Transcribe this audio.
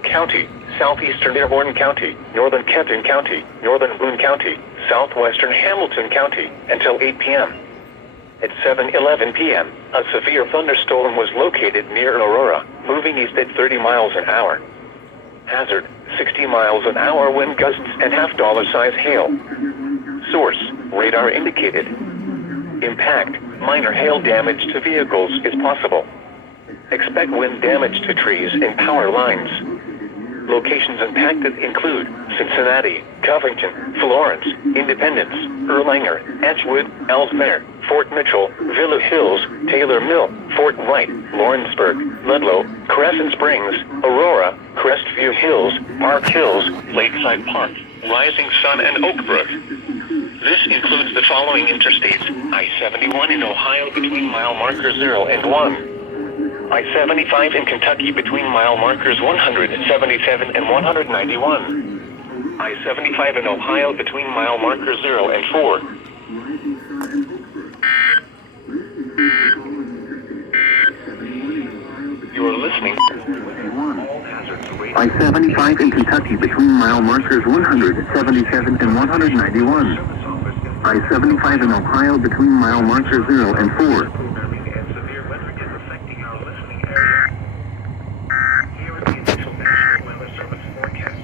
County, southeastern Dearborn County, northern Kenton County, northern Boone County, southwestern Hamilton County, until 8 p.m. At 7:11 p.m., a severe thunderstorm was located near Aurora, moving east at 30 miles an hour. Hazard, 60 miles an hour wind gusts and half-dollar size hail. Source, radar indicated. Impact, minor hail damage to vehicles is possible. Expect wind damage to trees and power lines. Locations impacted include Cincinnati, Covington, Florence, Independence, Erlanger, Edgewood, Ellesmere, Fort Mitchell, Villa Hills, Taylor Mill, Fort Wright, Lawrenceburg, Ludlow, Crescent Springs, Aurora, Crestview Hills, Park Hills, Lakeside Park, Rising Sun, and Oak Brook. This includes the following interstates: I-71 in Ohio between mile markers 0 and 1. I-75 in Kentucky between mile markers 177 and 191. I-75 in Ohio between mile markers 0 and 4. You are listening. I-75 in Kentucky between mile markers 177 and 191. I-75 in Ohio between mile markers 0 and 4.